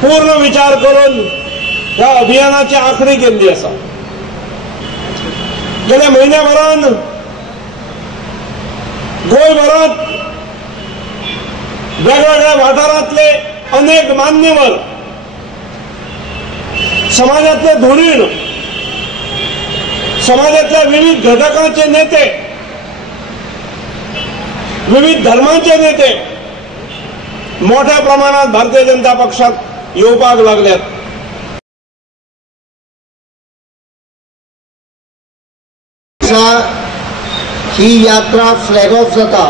पूर्ण विचार करून ह्या अभियानाची आखणी केल्ली आसा। गेल्या म्हयन्याभरान गोंयभरांत वेगवेगळ्या वाठारांतले अनेक मान्यवर, समाजातले धुरीण, समाजातल्या विविध घटकांचे नेते, विविध धर्मांचे नेते मोठ्या प्रमाणात भारतीय जनता पक्षात येवपाक लागल्यात। ही यात्रा फ्लॅग ऑफ जाता।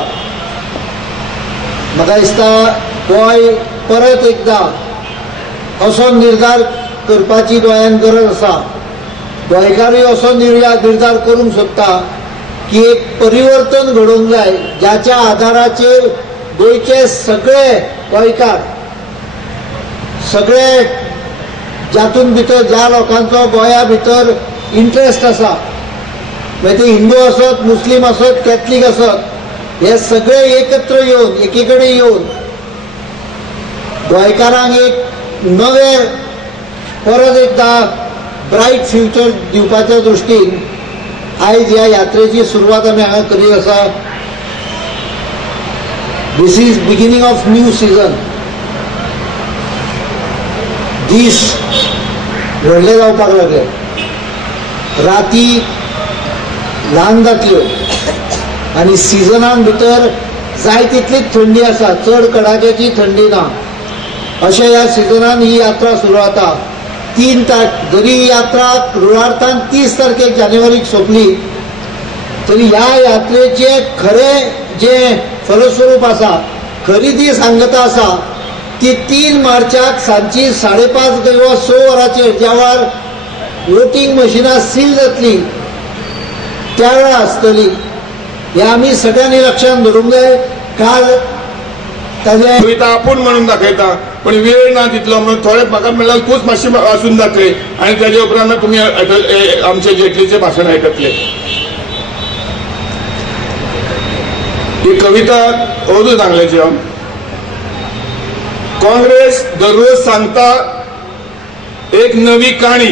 म्हाका दिसता गोंय परत एकदा असो निर्धार करपाची गोंयान गरज आसा, गोंयकारूय असो निर्धार करूंक सोदता की एक परिवर्तन घडोवंक जाय, ज्याच्या आधाराचेर गोंयचे सगळे गोंयकार, सगळे जातून भितर ज्या लोकांचो गोंया भितर इंट्रस्ट आसा, मागीर ते हिंदू आसत, मुस्लीम आसत, कॅथलीक आसत, हे सगळे एकत्र येवन एकीकडे येवन गोंयकारांक एक नवे परत एकदा ब्रायट फ्युचर दिवपाच्या दृश्टीन आयज ह्या यात्रेची सुरवात आमी हांगा करीत आसा। This is beginning of new season. दीस व्हडले जावपाक लागले, राती ल्हान जातल्यो आनी सिजनान भितर जाय तितलीच थंडी आसा, चड कडाक्याची थंडी ना। अशें ह्या सिजनान ही यात्रा सुरू जाता। 3 तारीख जरी ही यात्रा रुळार्थान 30 तारखेक जानेवारीक सोंपली तरी ह्या यात्रेचे खरे जे फलस्वरूप आसा, खरी जी सांगता आसा ती 3 मार्चाक सांजची 5:30 किंवा 6 वरांचेर ज्या वेळार वोटींग मशिनां सील जातली त्या वेळा आसतली। हे आमी सगळ्यांनी लक्षात दवरूंक जाय। काल ताजे कविता आपूण म्हणून दाखयता, पण वेळ ना तितलो म्हणून थोडे म्हाका म्हणल्यार खूब मातशी वाचून दाखय आनी ताजे उपरांत तुमी आमचे जेटलीचे भाशण आयकतले। ही कविता ओदू सांगल्याची हांव। काँग्रेस दररोज सांगता एक नवी काणी,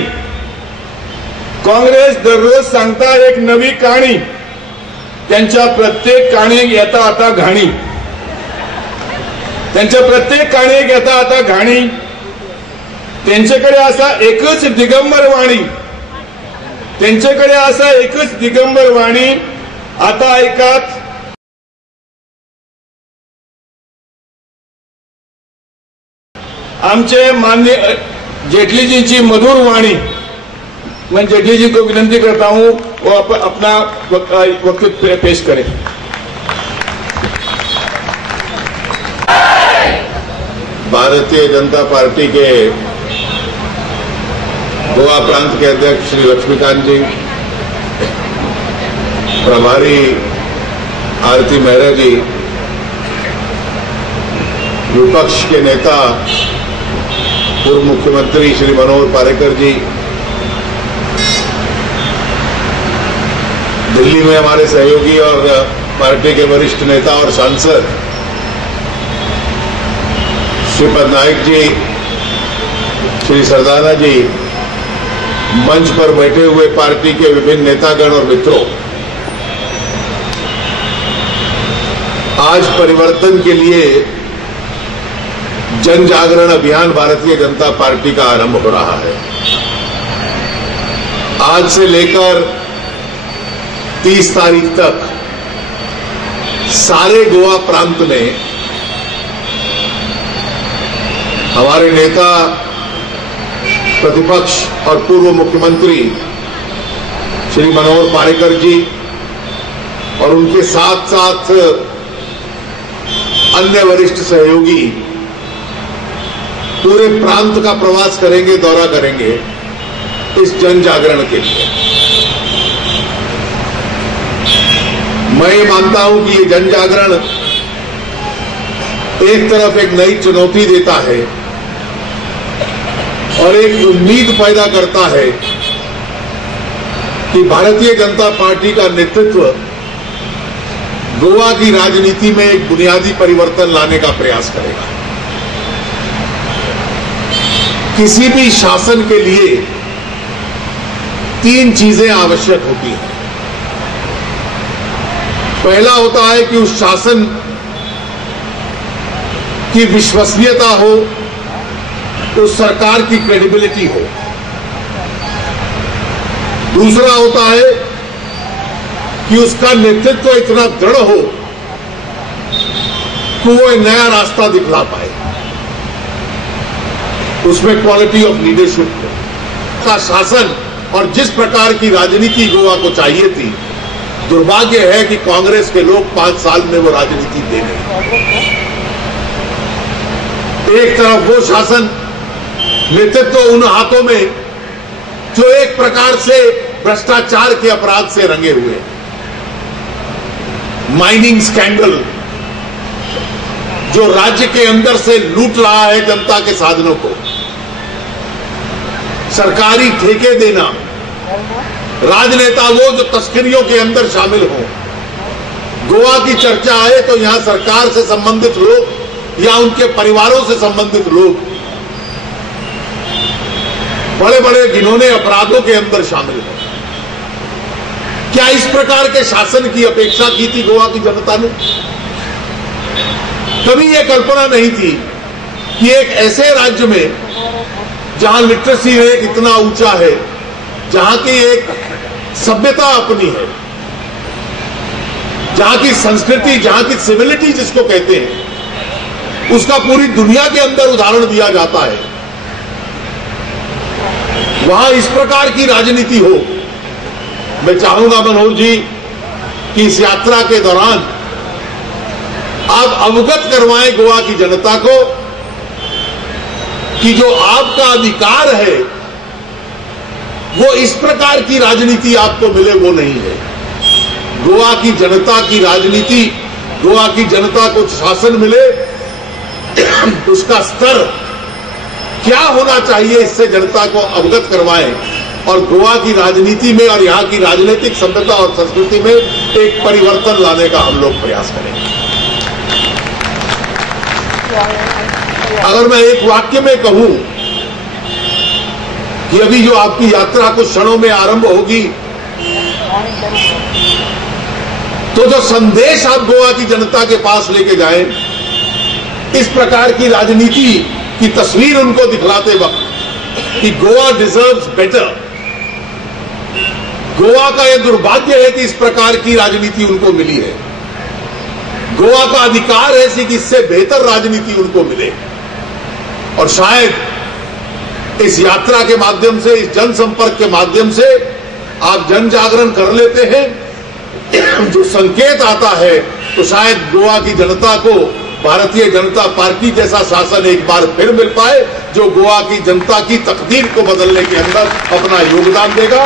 काँग्रेस दररोज सांगता एक नवी काणी, त्यांच्या प्रत्येक काणयेक येता आता घाणी, त्यांच्या प्रत्येक काणयेक येता आता घाणी। त्यांच्याकडे आसा एकच दिगंबर वाणी, त्यांच्याकडे आसा एकच दिगंबर वाणी। आता ऐकात आमचे मान्य जेटलीजीची मधुर वाणी। मैं जेटली जी को विनंती करता हूं वो अपना वक्तव्य पेश करें। भारतीय जनता पार्टी के गोवा प्रांत के अध्यक्ष श्री लक्ष्मीकांत जी, प्रभारी आरती मेहरा जी, विपक्ष के नेता पूर्व मुख्यमंत्री श्री मनोहर पारेकर जी, दिल्ली में हमारे सहयोगी और पार्टी के वरिष्ठ नेता और सांसद श्रीपद नायक जी, श्री सरदाना जी, मंच पर बैठे हुए पार्टी के विभिन्न नेतागण और मित्रों, आज परिवर्तन के लिए जन जागरण अभियान भारतीय जनता पार्टी का आरंभ हो रहा है। आज से लेकर 30 तारीख तक सारे गोवा प्रांत में हमारे नेता, प्रतिपक्ष और पूर्व मुख्यमंत्री श्री मनोहर पारेकर जी और उनके साथ साथ अन्य वरिष्ठ सहयोगी पूरे प्रांत का प्रवास करेंगे, दौरा करेंगे इस जन जागरण के लिए। मैं ये मानता हूं कि ये जन जागरण एक तरफ एक नई चुनौती देता है और एक उम्मीद पैदा करता है कि भारतीय जनता पार्टी का नेतृत्व गोवा की राजनीति में एक बुनियादी परिवर्तन लाने का प्रयास करेगा। किसी भी शासन के लिए 3 चीजें आवश्यक होती हैं। पहला होता है कि उस शासन की विश्वसनीयता हो, उस सरकार की क्रेडिबिलिटी हो। दूसरा होता है कि उसका नेतृत्व इतना दृढ़ हो कि वो एक नया रास्ता दिखला पाए, उसमें क्वालिटी ऑफ लीडरशिप का शासन और जिस प्रकार की राजनीति गोवा को चाहिए थी, दुर्भाग्य है कि कांग्रेस के लोग 5 साल में वो राजनीति दे गए। एक तरफ वो शासन, नेतृत्व उन हाथों में जो एक प्रकार से भ्रष्टाचार के अपराध से रंगे हुए, माइनिंग स्कैंडल जो राज्य के अंदर से लूट रहा है जनता के साधनों को, सरकारी ठेके देना, राजनेता वो जो तस्करियों के अंदर शामिल हों। गोवा की चर्चा आए तो यहां सरकार से संबंधित लोग या उनके परिवारों से संबंधित लोग बड़े बड़े घिनौने अपराधों के अंदर शामिल हैं। क्या इस प्रकार के शासन की अपेक्षा की थी गोवा की जनता ने? कभी यह कल्पना नहीं थी कि एक ऐसे राज्य में जहां लिटरेसी रेट इतना ऊंचा है, जहां की एक सभ्यता अपनी है, जहां की संस्कृति, जहां की सिविलिटी जिसको कहते हैं, उसका पूरी दुनिया के अंदर उदाहरण दिया जाता है, वहां इस प्रकार की राजनीति हो। मैं चाहूंगा मनोहर जी कि इस यात्रा के दौरान आप अवगत करवाएं गोवा की जनता को कि जो आपका अधिकार है वो इस प्रकार की राजनीति आपको मिले, वो नहीं है। गोवा की जनता की राजनीति, गोवा की जनता को शासन मिले, उसका स्तर क्या होना चाहिए, इससे जनता को अवगत करवाएं और गोवा की राजनीति में और यहां की राजनीतिक सभ्यता और संस्कृति में एक परिवर्तन लाने का हम लोग प्रयास करेंगे। अगर मैं एक वाक्य में कहूं कि अभी जो आपकी यात्रा कुछ क्षणों में आरंभ होगी, तो जो संदेश आप गोवा की जनता के पास लेके जाएं, इस प्रकार की राजनीति की तस्वीर उनको दिखलाते वक्त कि गोवा डिजर्व्स बेटर। गोवा का यह दुर्भाग्य है कि इस प्रकार की राजनीति उनको मिली है। गोवा का अधिकार है कि इससे बेहतर राजनीति उनको मिले। और शायद इस यात्रा के माध्यम से, इस जनसंपर्क के माध्यम से आप जन जागरण कर लेते हैं, जो संकेत आता है, तो शायद गोवा की जनता को भारतीय जनता पार्टी जैसा शासन एक बार फिर मिल पाए, जो गोवा की जनता की तकदीर को बदलने के अंदर अपना योगदान देगा।